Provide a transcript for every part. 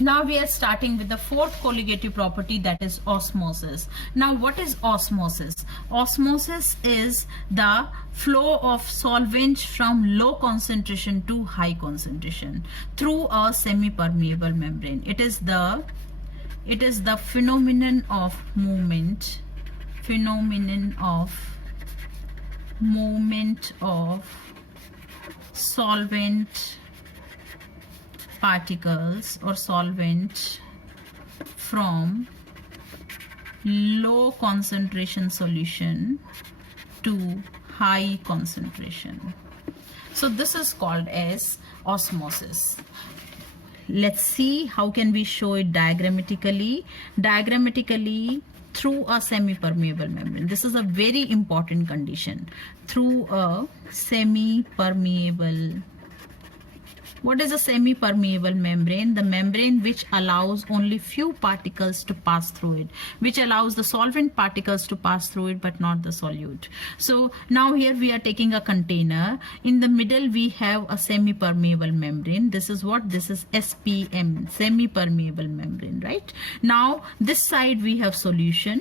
Now we are starting with the fourth colligative property, that is osmosis. Now what is osmosis? Osmosis is the flow of solvent from low concentration to high concentration through a semi-permeable membrane. It is the phenomenon of movement of solvent particles or solvent from low concentration solution to high concentration. So this is called as osmosis. Let's see how can we show it diagrammatically. Through a semi-permeable membrane. This is a very important condition. Through a semi-permeable. What is a semi-permeable membrane? The membrane which allows only few particles to pass through it, which allows the solvent particles to pass through it but not the solute. So now here we are taking a container. In the middle we have a semi-permeable membrane. This is what? This is SPM, semi-permeable membrane, right? Now this side we have solution.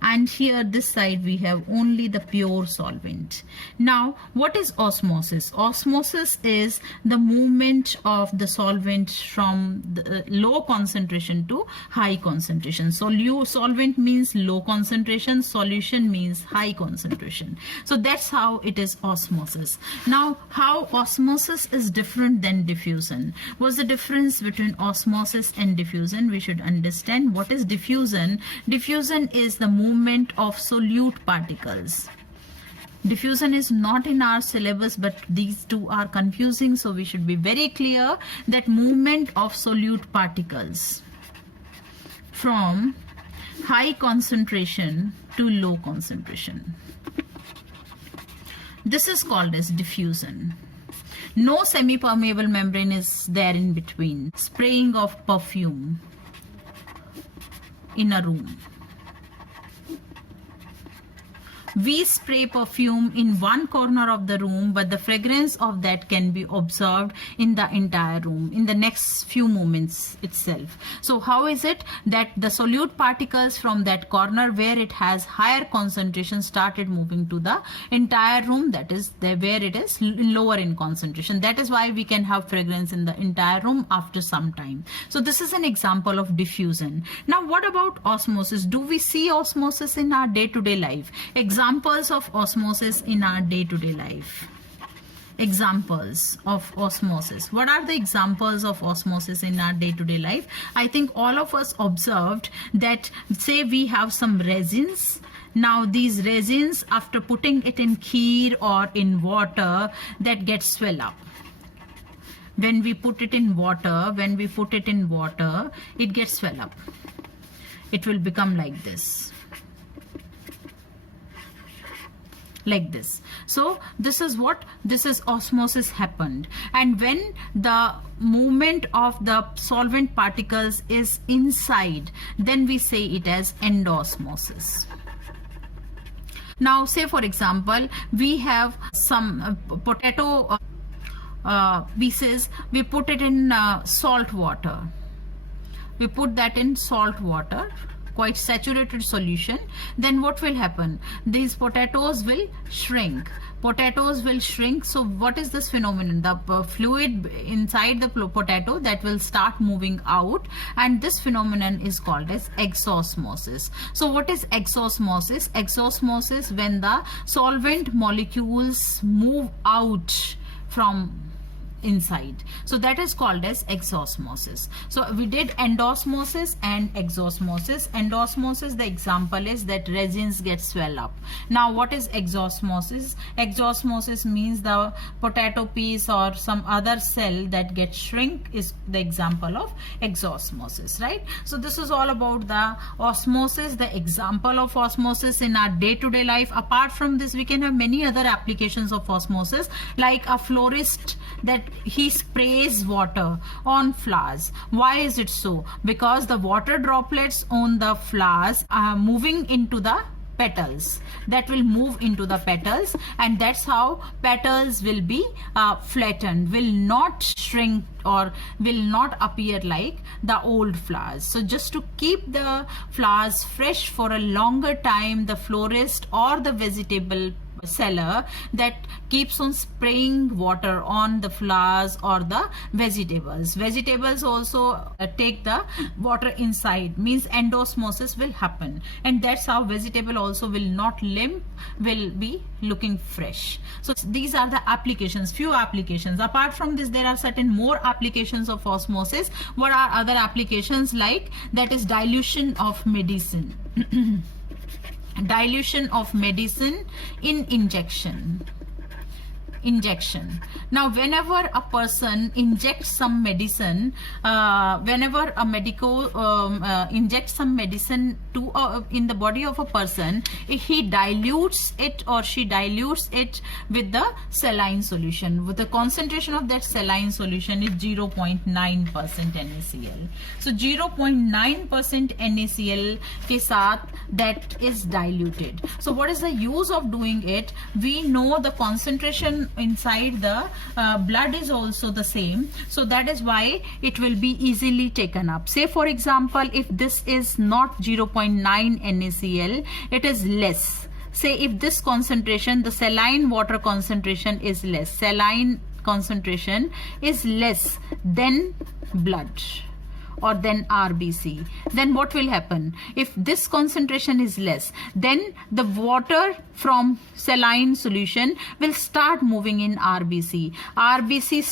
And here this side we have only the pure solvent. Now what is osmosis? Osmosis is the movement of the solvent from the low concentration to high concentration. Solvent means low concentration, solution means high concentration. So that's how it is osmosis. Now how osmosis is different than diffusion? What's the difference between osmosis and diffusion? We should understand what is diffusion. Diffusion is the movement of solute particles. Diffusion is not in our syllabus, but these two are confusing, so we should be very clear that movement of solute particles from high concentration to low concentration. This is called as diffusion. No semi-permeable membrane is there in between. Spraying of perfume in a room. We spray perfume in one corner of the room, but the fragrance of that can be observed in the entire room in the next few moments itself. So how is it that the solute particles from that corner where it has higher concentration started moving to the entire room, that is where it is lower in concentration. That is why we can have fragrance in the entire room after some time. So this is an example of diffusion. Now what about osmosis? Do we see osmosis in our day-to-day life? Examples of osmosis in our day-to-day life. Examples of osmosis. What are the examples of osmosis in our day-to-day life? I think all of us observed that, say we have some resins. Now these resins, after putting it in kheer or in water, that gets swell up. When we put it in water, it gets swell up. It will become like this. Like this. So this is osmosis happened. And when the movement of the solvent particles is inside, then we say it as endosmosis. Now say for example, we have some potato pieces, we put it in salt water. We put that in salt water, quite saturated solution. Then what will happen? These potatoes will shrink. So what is this phenomenon? The fluid inside the potato that will start moving out, and this phenomenon is called as exosmosis. So what is exosmosis? Exosmosis, when the solvent molecules move out from inside. So that is called as exosmosis. So we did endosmosis and exosmosis. Endosmosis, the example is that resins get swell up. Now what is exosmosis? Exosmosis means the potato piece or some other cell that gets shrink is the example of exosmosis, right? So this is all about the osmosis, the example of osmosis in our day-to-day life. Apart from this, we can have many other applications of osmosis, like a florist that he sprays water on flowers. Why is it so? Because the water droplets on the flowers are moving into the petals, that will move into the petals, and that's how petals will be flattened, will not shrink or will not appear like the old flowers. So just to keep the flowers fresh for a longer time, the florist or the vegetable seller that keeps on spraying water on the flowers or the vegetables. Vegetables also take the water inside, means endosmosis will happen, and that's how vegetable also will not limp, will be looking fresh. So these are the applications, few applications. Apart from this, there are certain more applications of osmosis. What are other applications? Like that is dilution of medicine. Dilution of medicine in injection. Now whenever a person injects some medicine, whenever a medico injects some medicine to in the body of a person, he dilutes it or she dilutes it with the saline solution. With the concentration of that saline solution is 0.9% NaCl. So 0.9% NaCl के साथ that is diluted. So what is the use of doing it? We know the concentration inside the blood is also the same, so that is why it will be easily taken up. Say for example, if this is not 0.9 NaCl, it is less. Say if this concentration, the saline water concentration is less, saline concentration is less than blood or then RBC, then what will happen? If this concentration is less, then the water from saline solution will start moving in RBC. RBC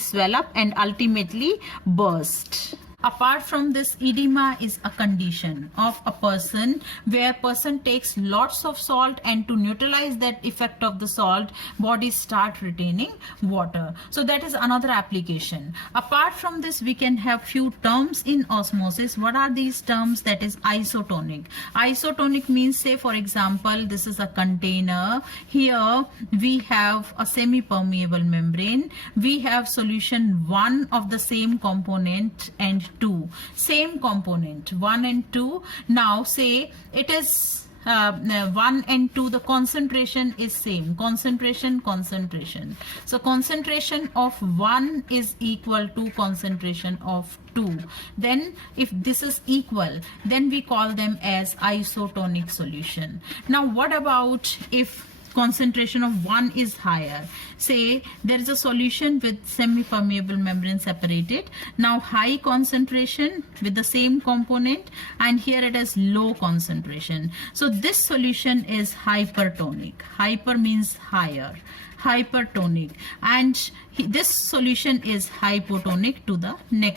swell up and ultimately burst. Apart from this, edema is a condition of a person where person takes lots of salt, and to neutralize that effect of the salt, bodies start retaining water. So that is another application. Apart from this, we can have few terms in osmosis. What are these terms? That is isotonic. Isotonic means, say for example, this is a container. Here we have a semi-permeable membrane. We have solution 1 of the same component and 2, same component 1 and 2. Now say it is 1 and 2, the concentration is same, concentration. So concentration of 1 is equal to concentration of 2. Then if this is equal, then we call them as isotonic solution. Now what about if concentration of 1 is higher? Say there is a solution with semi-permeable membrane separated. Now high concentration with the same component, and here it is low concentration. So this solution is hypertonic. Hyper means higher, hypertonic, and this solution is hypotonic to the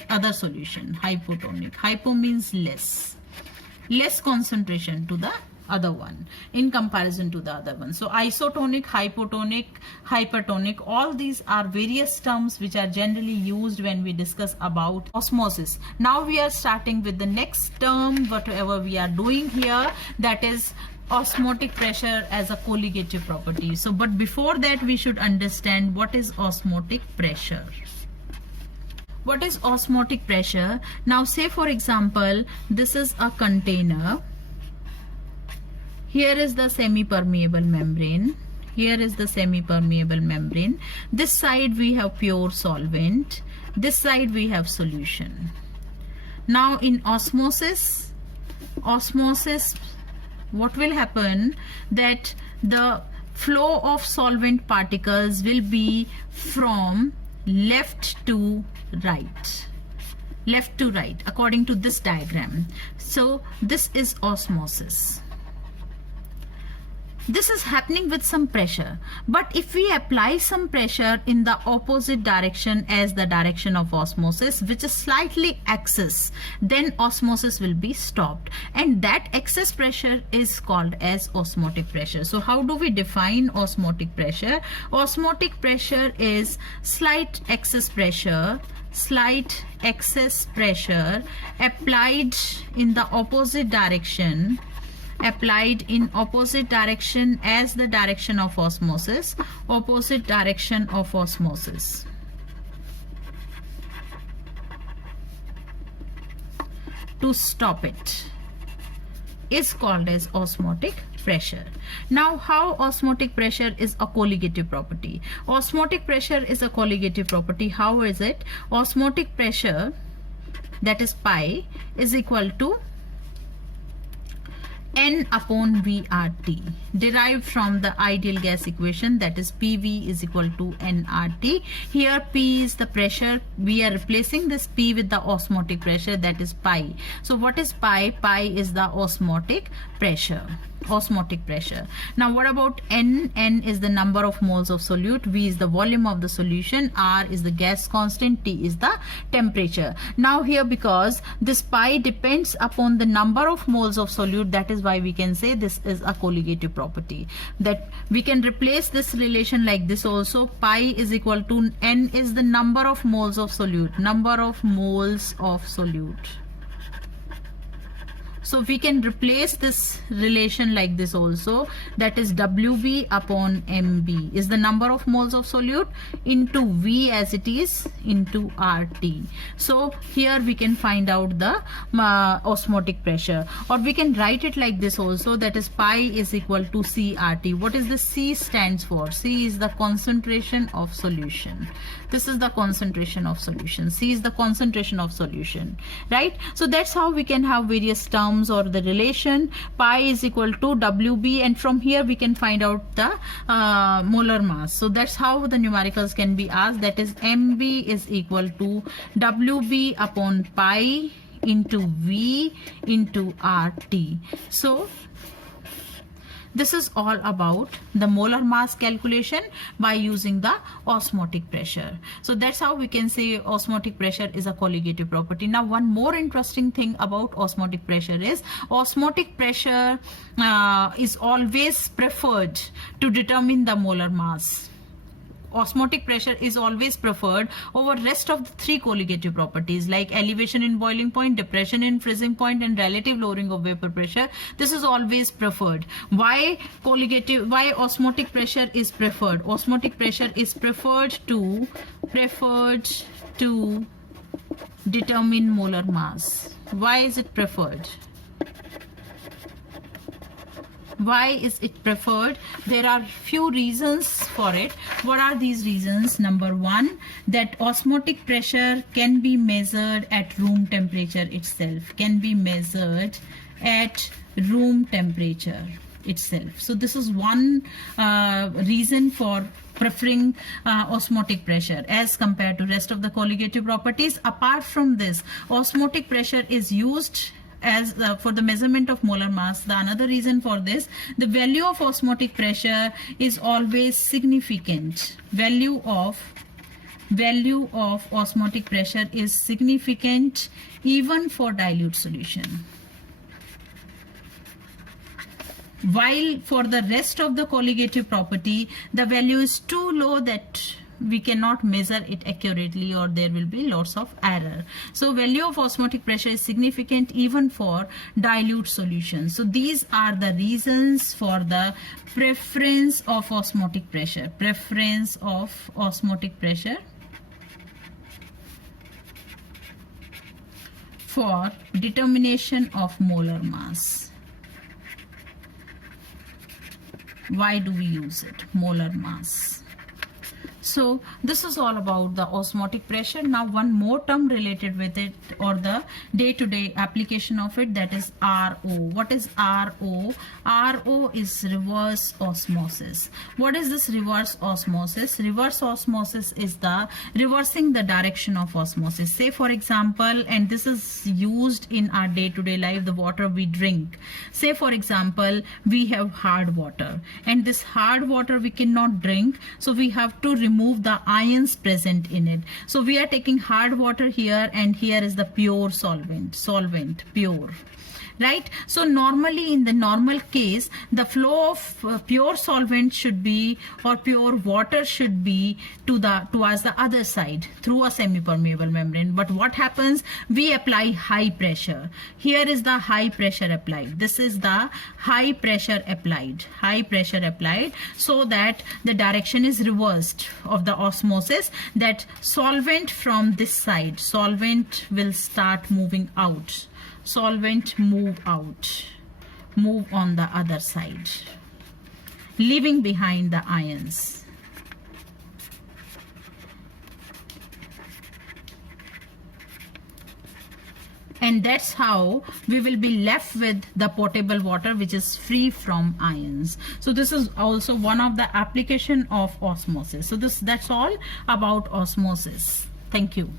other solution, hypotonic. Hypo means less concentration to the other one in comparison to the other one. So isotonic, hypotonic, hypertonic, all these are various terms which are generally used when we discuss about osmosis. Now we are starting with the next term, whatever we are doing here, that is osmotic pressure as a colligative property. So but before that, we should understand what is osmotic pressure. What is osmotic pressure? Now say for example, this is a container. Here is the semi-permeable membrane. Here is the semi-permeable membrane. This side we have pure solvent. This side we have solution. Now in osmosis, what will happen? That the flow of solvent particles will be from left to right. Left to right, according to this diagram. So this is osmosis. This is happening with some pressure, but if we apply some pressure in the opposite direction as the direction of osmosis, which is slightly excess, then osmosis will be stopped, and that excess pressure is called as osmotic pressure. So how do we define osmotic pressure? Osmotic pressure is slight excess pressure applied in the opposite direction, as the direction of osmosis, opposite direction of osmosis. To stop it. is called as osmotic pressure. Now, how osmotic pressure is a colligative property? Osmotic pressure is a colligative property. How is it? Osmotic pressure, that is pi, is equal to N upon VRT, derived from the ideal gas equation, that is PV is equal to nRT. Here P is the pressure. We are replacing this P with the osmotic pressure, that is pi. So what is pi? Pi is the osmotic pressure. Osmotic pressure. Now what about N? N is the number of moles of solute, V is the volume of the solution, R is the gas constant, T is the temperature. Now here, because this pi depends upon the number of moles of solute, that is why we can say this is a colligative property. That we can replace this relation like this also. Pi is equal to N is the number of moles of solute, number of moles of solute. So we can replace this relation like this also, that is WB upon MB is the number of moles of solute into V as it is into RT. So here we can find out the osmotic pressure, or we can write it like this also, that is pi is equal to CRT. What is the C stands for? C is the concentration of solution. This is the concentration of solution. C is the concentration of solution, right? So that's how we can have various terms or the relation. Pi is equal to WB, and from here we can find out the molar mass. So that's how the numericals can be asked, that is MB is equal to WB upon pi into V into RT. So this is all about the molar mass calculation by using the osmotic pressure. So that's how we can say osmotic pressure is a colligative property. Now one more interesting thing about osmotic pressure is osmotic pressure is always preferred to determine the molar mass. Osmotic pressure is always preferred over rest of the three colligative properties like elevation in boiling point, depression in freezing point, and relative lowering of vapor pressure. This is always preferred. Why osmotic pressure is preferred? Osmotic pressure is preferred to determine molar mass. Why is it preferred? Why is it preferred? There are few reasons for it. What are these reasons? Number one, that osmotic pressure can be measured at room temperature itself. Can be measured at room temperature itself. So this is one reason for preferring osmotic pressure as compared to rest of the colligative properties. Apart from this, osmotic pressure is used as for the measurement of molar mass. The another reason for this, the value of osmotic pressure is always significant. Value of osmotic pressure is significant even for dilute solution. While for the rest of the colligative property, the value is too low that we cannot measure it accurately, or there will be lots of error. So value of osmotic pressure is significant even for dilute solutions. So these are the reasons for the preference of osmotic pressure. Preference of osmotic pressure for determination of molar mass. Why do we use it? Molar mass. So this is all about the osmotic pressure. Now one more term related with it, or the day-to-day application of it, that is RO. What is RO? RO is reverse osmosis. What is this reverse osmosis? Reverse osmosis is the reversing the direction of osmosis. Say for example, and this is used in our day-to-day life, the water we drink. Say for example, we have hard water, and this hard water we cannot drink, so we have to remove the ions present in it. So we are taking hard water here, and here is the pure solvent pure, right? So normally in the normal case, the flow of pure solvent should be, or pure water should be towards the other side through a semi-permeable membrane. But what happens? We apply high pressure. Here is the high pressure applied. This is the high pressure applied. High pressure applied, so that the direction is reversed of the osmosis, that solvent from this side, solvent will start moving out. Solvent move out move on the other side, leaving behind the ions. And that's how we will be left with the potable water which is free from ions. So this is also one of the application of osmosis. So that's all about osmosis. Thank you.